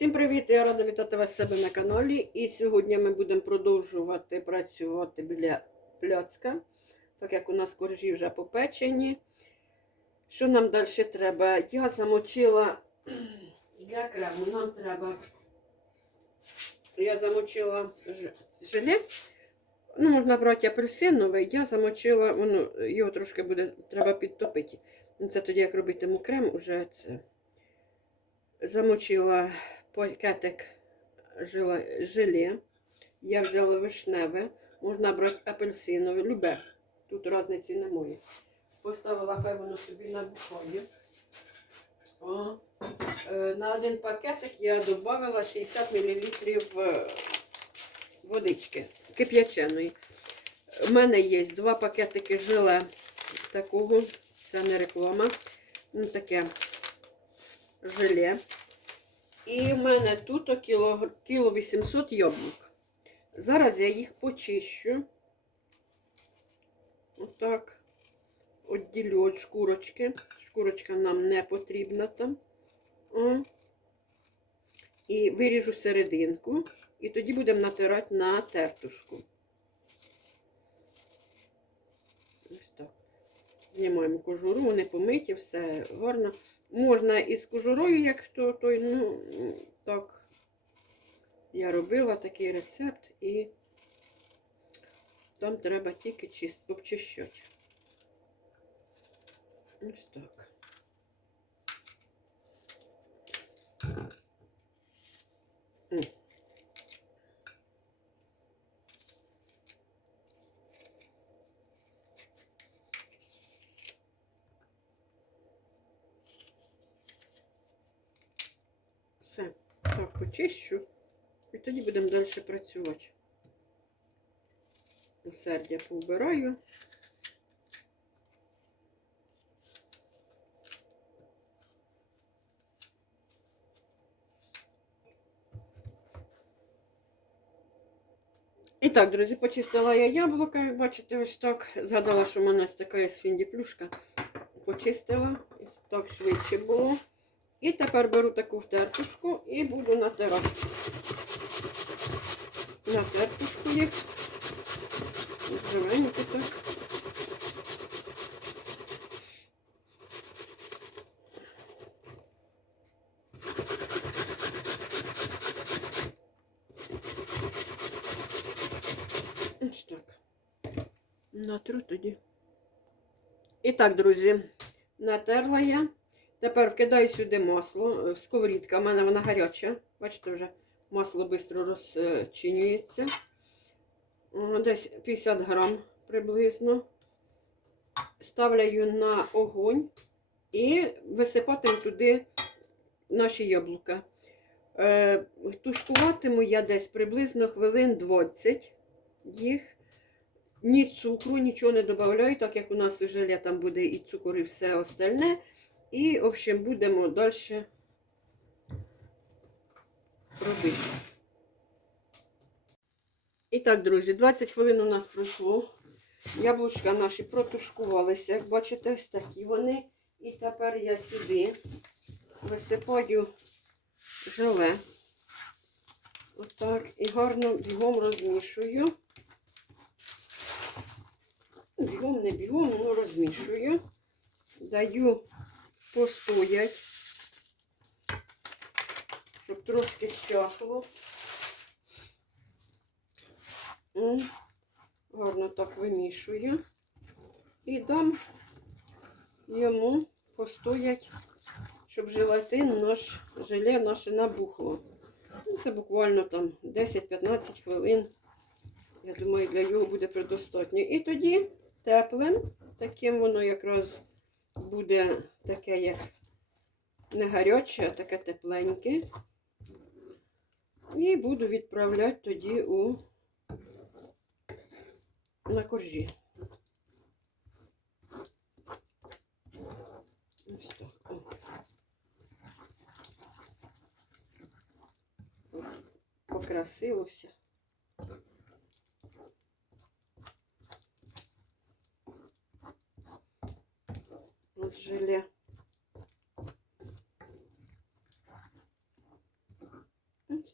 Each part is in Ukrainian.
Всім привіт! Я рада вітати вас себе на каналі. І сьогодні ми будемо продовжувати працювати біля пляцка, так як у нас коржі вже попечені. Що нам далі треба? Я замочила для крему. Нам треба. Я замочила желе. Ну, можна брати апельсиновий. Я замочила, воно, його трошки буде треба підтопити. Це тоді, як робитиму крем, уже це замочила пакетик желе. Я взяла вишневе, можна брати апельсинове, любе. Тут різниці немає. Поставила хай воно собі набухає. О, е, на один пакетик я додала 60 мл водички кип'яченої. У мене є два пакетики желе такого, це не реклама. Ну, таке желе. І в мене тут кіло, кіло 800 яблук. Зараз я їх почищу. Отак. Отділю від шкурочки. Шкурочка нам не потрібна там. О. І виріжу серединку. І тоді будемо натирати на тертушку. Ось так. Знімаємо кожуру, вони помиті, все гарно. Можна із кожурою, як хто той, ну, так. Я робила такий рецепт і там треба тільки чист, обчищати. Ось так. М. Все, так почищу. І тоді будемо далі працювати. Усердя поубираю. І так, друзі, почистила я яблука, як бачите, ось так. Згадала, що в мене така є фіндіплюшка. Почистила, ось так швидше було. І тепер беру таку втертушку і буду натирати. На тертушку їх. Живенько так. Ось так. Натру тоді. І так, друзі, натерла я. Тепер вкидаю сюди масло. Сковорідка, у мене вона гаряча. Бачите, вже масло швидко розчинюється. Десь 50 грам приблизно. Ставляю на огонь і висипатиму туди наші яблука. Е, Тушкуватиму я десь приблизно хвилин 20 їх. Ні цукру, нічого не додаю, так як у нас вже там буде і цукор, і все остальне. І, в общем, будемо далі робити. І так, друзі, 20 хвилин у нас пройшло. Яблучка наші протушкувалися, як бачите, ось такі вони. І тепер я сюди висипаю желе. Отак. І гарно бігом розмішую. Бігом, не бігом, ну розмішую. Даю постоять, щоб трошки. М, Гарно так вимішую. І дам йому постоять, щоб желатин наш, желе наше набухло. Ну, Це буквально там 10-15 хвилин. Я думаю, для його буде предостатньо. І тоді теплим, таким воно якраз буде таке, як не гаряче, а таке тепленьке. І буду відправляти тоді у на коржі. Ось так. Покрасилося. Желе.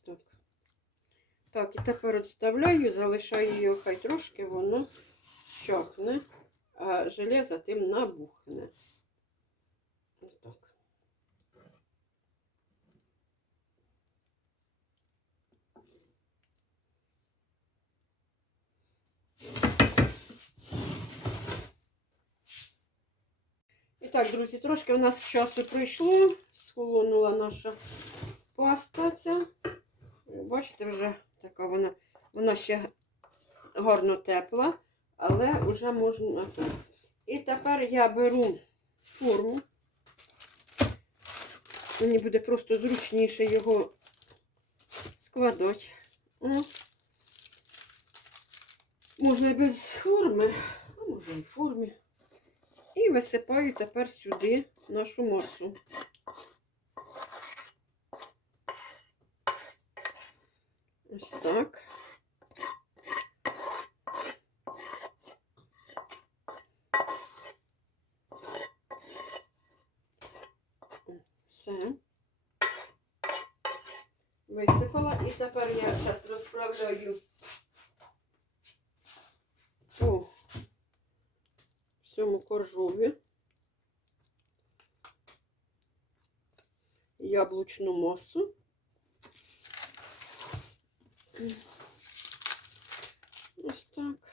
Так. Так, і тепер відставляю, залишаю його, хай трошки воно щахне, а желе затим набухне. Так, друзі, трошки у нас часу пройшло, схолонула наша паста ця. Бачите, вже така вона, вона ще гарно тепла, але вже можна. І тепер я беру форму. Мені буде просто зручніше його складати. Можна і без форми, а можна і в формі. І висипаю тепер сюди нашу масу. Ось так. Все. Висипала. І тепер я зараз розправляю коржові. Яблучну масу. Ось так.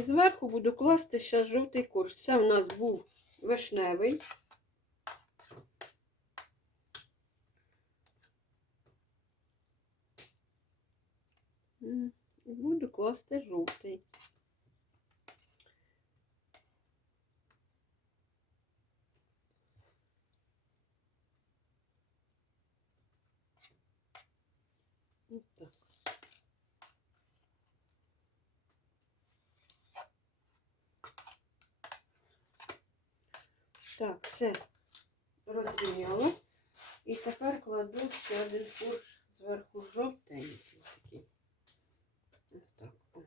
І зверху буду класти ще жовтий корж. Це в нас був вишневий. Буду класти жовтий. Ось так. Так, все розділяла. І тепер кладу ще один корж зверху жовтенький такий. Ось так.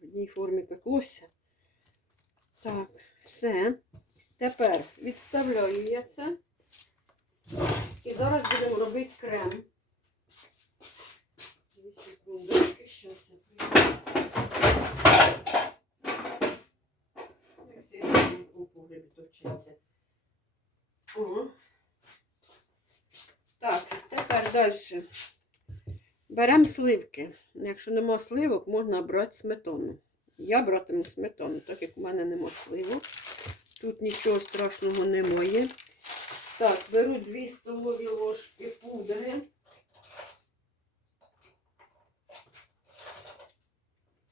В одній формі пеклося. Так, все. Тепер відставляю я це. І зараз будемо робити крем. Дві секундочки, я прийду. Як всі у погребі товчаться. О. Так, тепер далі. Беремо сливки. Якщо нема сливок, можна брати сметану. Я братиму сметану, так як у мене нема сливок. Тут нічого страшного немає. Так, беру 2 столові ложки пудри.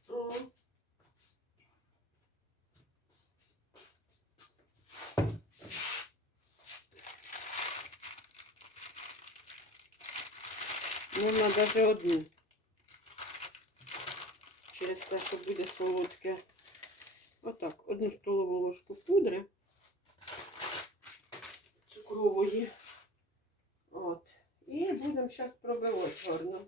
О. Можна навіть одну. Через те, що буде солодке. Отак, одну столову ложку пудри цукрової. От. І будемо зараз пробивати гарно.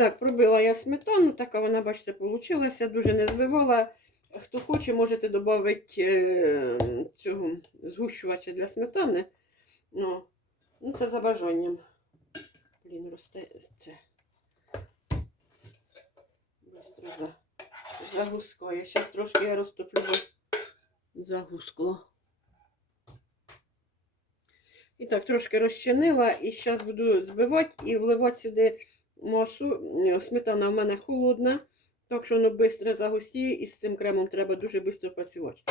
Так, пробила я сметану, така вона, бачите, получилася, дуже не збивала. Хто хоче, можете додати е, цього згущувача для сметани. Ну, ну, це за бажанням. Блін, росте це. Быстро за, загускає. Зараз трошки я розтоплю, загускло. І так, трошки розчинила і зараз буду збивати і вливати сюди масу. Е, Сметана в мене холодна. Так що воно швидко загустіє і з цим кремом треба дуже швидко працювати.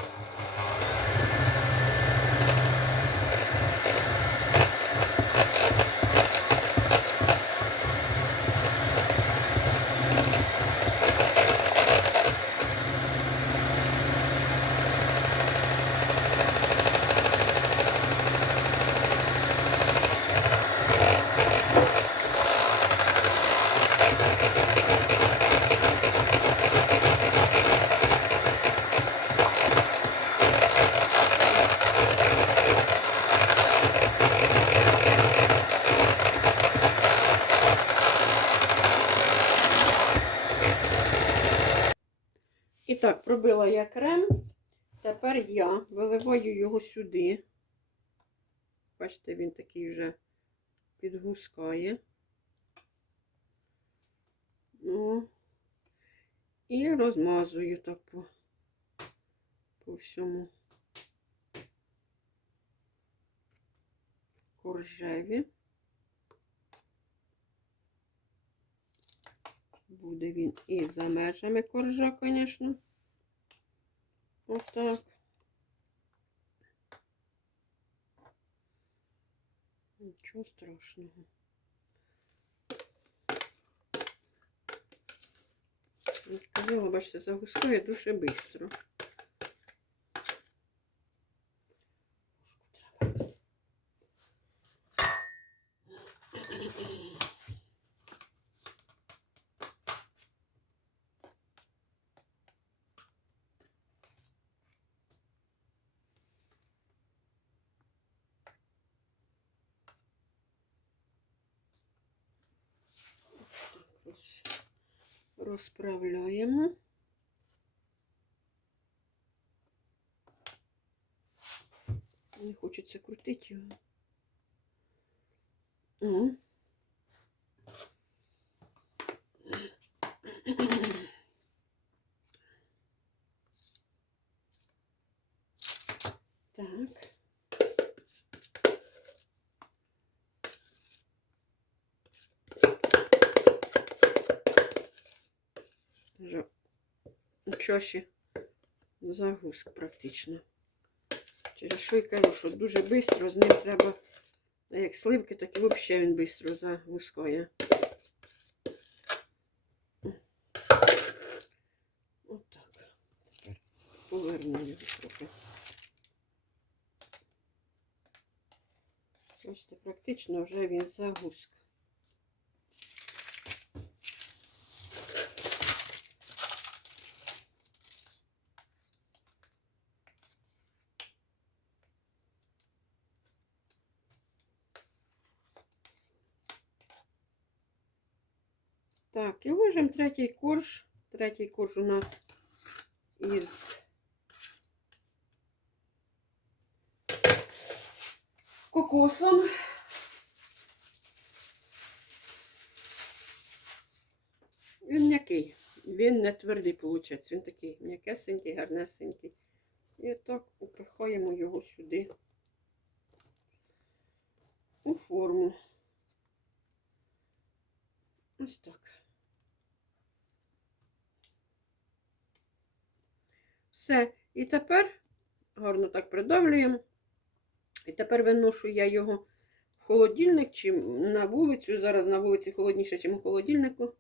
І так, пробила я крем. Тепер я виливаю його сюди. Бачите, він такий вже підгускає. Ну, і розмазую так по, по всьому коржеві. Буде він і за межами коржа, звісно. Отак. Нічого страшного. Казала, бачите, загускає дуже швидко. Ось розправляємо. Не хочеться крутити його. О. Так. Вже чаші загуск практично. Через що я кажу, що дуже швидко з ним треба, як сливки, так і взагалі він швидко загускає. Отак. Тепер поверну його трохи. Бачите, практично вже він загуск. Так, і ложимо третій корж. Третій корж у нас із кокосом. Він м'який, він не твердий, виходить. Він такий м'якесенький, гарнесенький. І так упихаємо його сюди у форму. Ось так. Все. І тепер гарно так придавлюємо. І тепер виношу я його в холодильник чи на вулицю. Зараз на вулиці холодніше, ніж у холодильнику.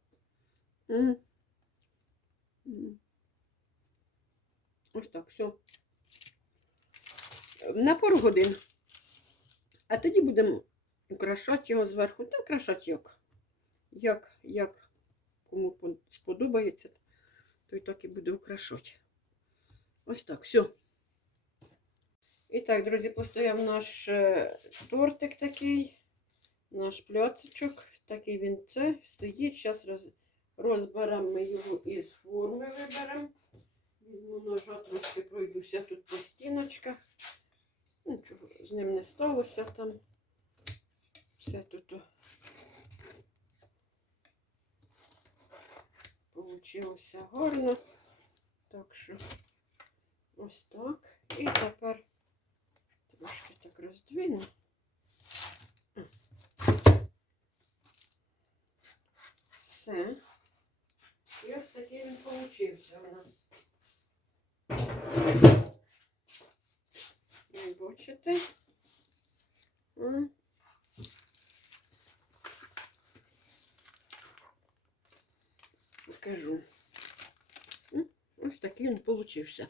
Ось так, все. На пару годин. А тоді будемо украшати його зверху. Та украшати як. Як, як кому сподобається, той так і буде украшати. Ось так, все. І так, друзі, постояв наш е, тортик такий, наш пляцочок. Такий він це стоїть. Зараз роз, розберемо ми його із форми виберемо. Візьму ножа, трошки пройдуся тут по стіночках. Нічого з ним не сталося там. Все тут получилося гарно. Так що ось так. І тепер трошки так роздвину. Все. І ось такий він получився у нас. Ви бачите? М. Покажу. М, Ось такий він получився.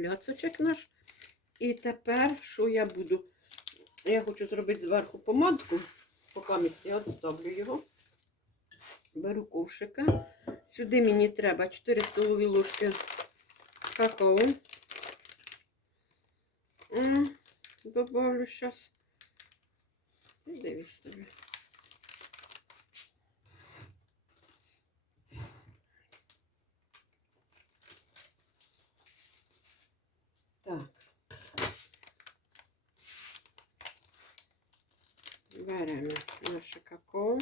Пляцочок наш. І тепер, що я буду? Я хочу зробити зверху помадку, поки я відставлю його. Беру ковшика. Сюди мені треба 4 столові ложки какао. Добавлю зараз. Дивись тобі. Беремо наше какао.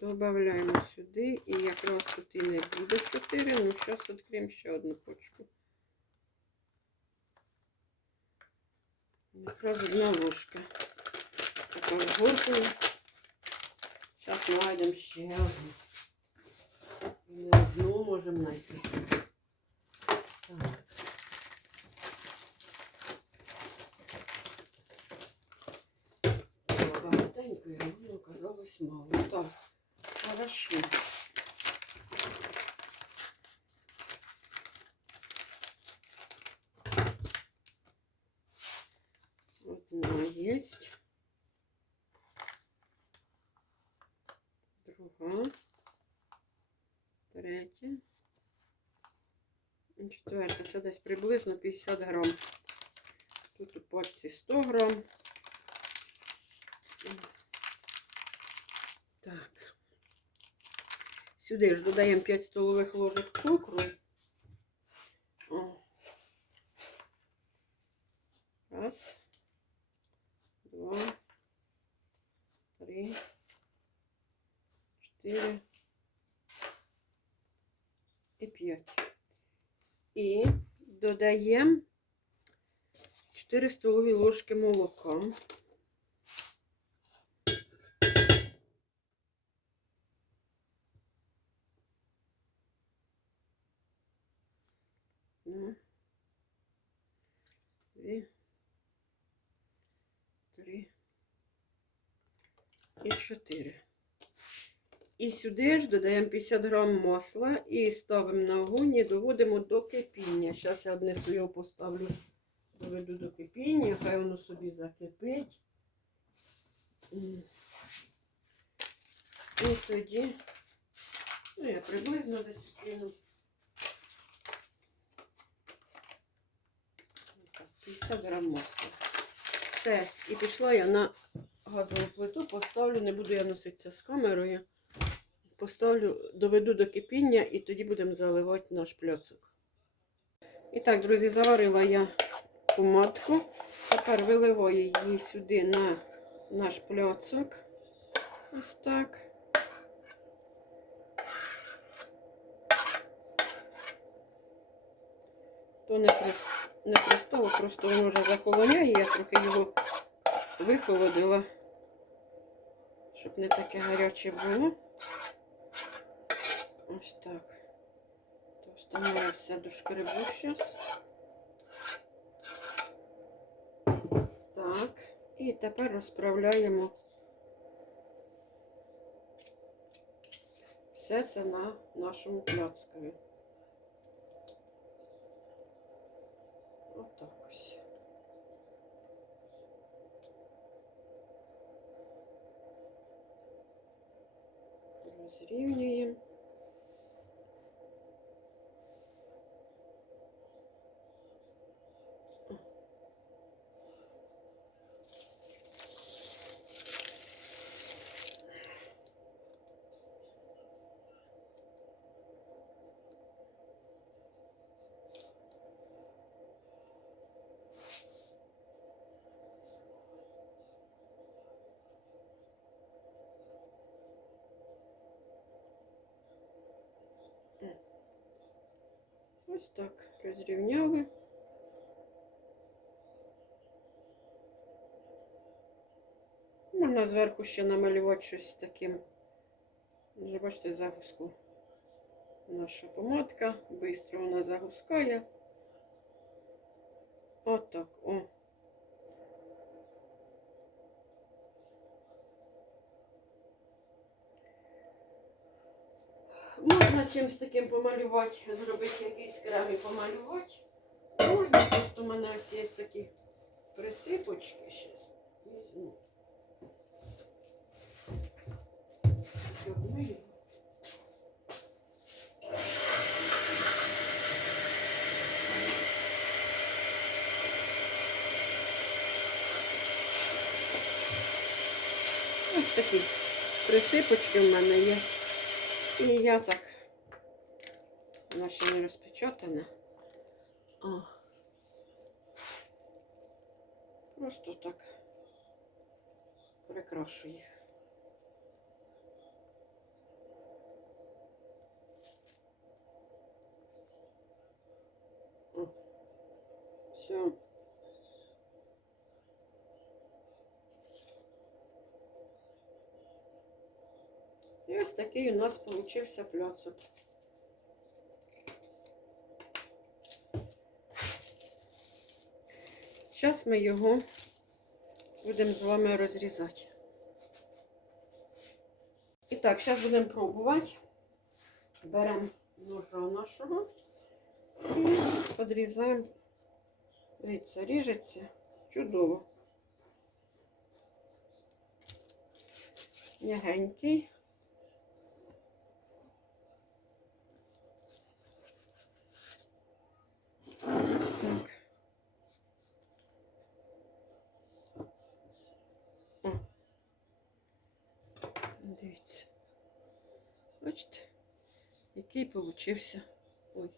Добавляємо сюди. І якраз тут і не буде 4. Ну, зараз відкриємо ще одну почку. Якраз одна ложка. Така горкою. Зараз знайдемо ще одну. І Не одну можемо знайти. мало. Так, хорошо. Одна есть. Друга. Третя. І четверта. Це десь приблизно 50 грам. Тут у пачці 100 грам. Так. Сюди ж додаємо 5 столових ложок цукру. Раз. Два. Три. Чотири. І п'ять. І додаємо 4 столові ложки молока. І чотири. І сюди ж додаємо 50 грам масла і ставимо на огонь і доводимо до кипіння. Зараз я однесу його поставлю, доведу до кипіння, хай воно собі закипить. І тоді, ну я приблизно десь кину. Так, 50 грам масла. Все, і пішла я на газову плиту, поставлю, не буду я носитися з камерою. Поставлю, доведу до кипіння і тоді будемо заливати наш пляцок. І так, друзі, заварила я помадку. Тепер виливаю її сюди на наш пляцок. Ось так. То не просто, не простово, просто воно вже захолоняє, я трохи його вихолодила, щоб не таке гаряче було. Ось так. То встановлю все до шкребу зараз. Так. І тепер розправляємо все це на нашому пляцкові. Evening Ось так розрівняли. Можна зверху ще намалювати щось таким. Вже бачите, загуску. Наша помадка. Бистро вона загускає. Отак, о. Можна чимось таким помалювати, зробити якийсь крем помалювати. Можна, просто в мене ось є такі присипочки. Обмию. Ось такі присипочки в мене є. І я так, вона ще не розпечатана. О. Просто так прикрашую їх. Все. І ось такий у нас получився пляцок. Зараз ми його будемо з вами розрізати. І так, зараз будемо пробувати. Беремо ножа нашого і підрізаємо. Дивіться, ріжеться чудово. М'ягенький. Ось так. О. Дивіться. Бачите, який получився. Ой,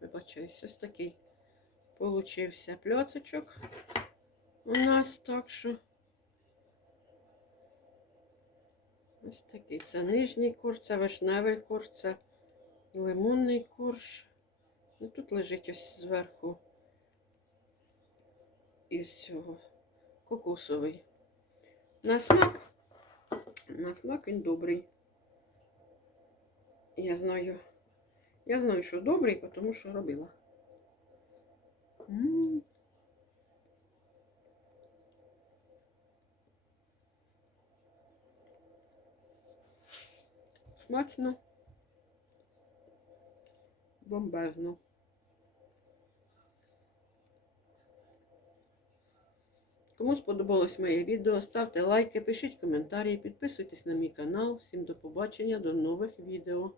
вибачаюсь, ось такий получився пляцочок у нас, так що. Ось такий. Це нижній курс, це вишневий курс, це лимонний корж. Ну, тут лежить ось зверху із цього кокосовий. На смак, на смак він добрий. Я знаю, я знаю, що добрий, тому що робила. М. Смачно. Бомбезно. Кому сподобалось моє відео, ставте лайки, пишіть коментарі, підписуйтесь на мій канал. Всім до побачення, до нових відео.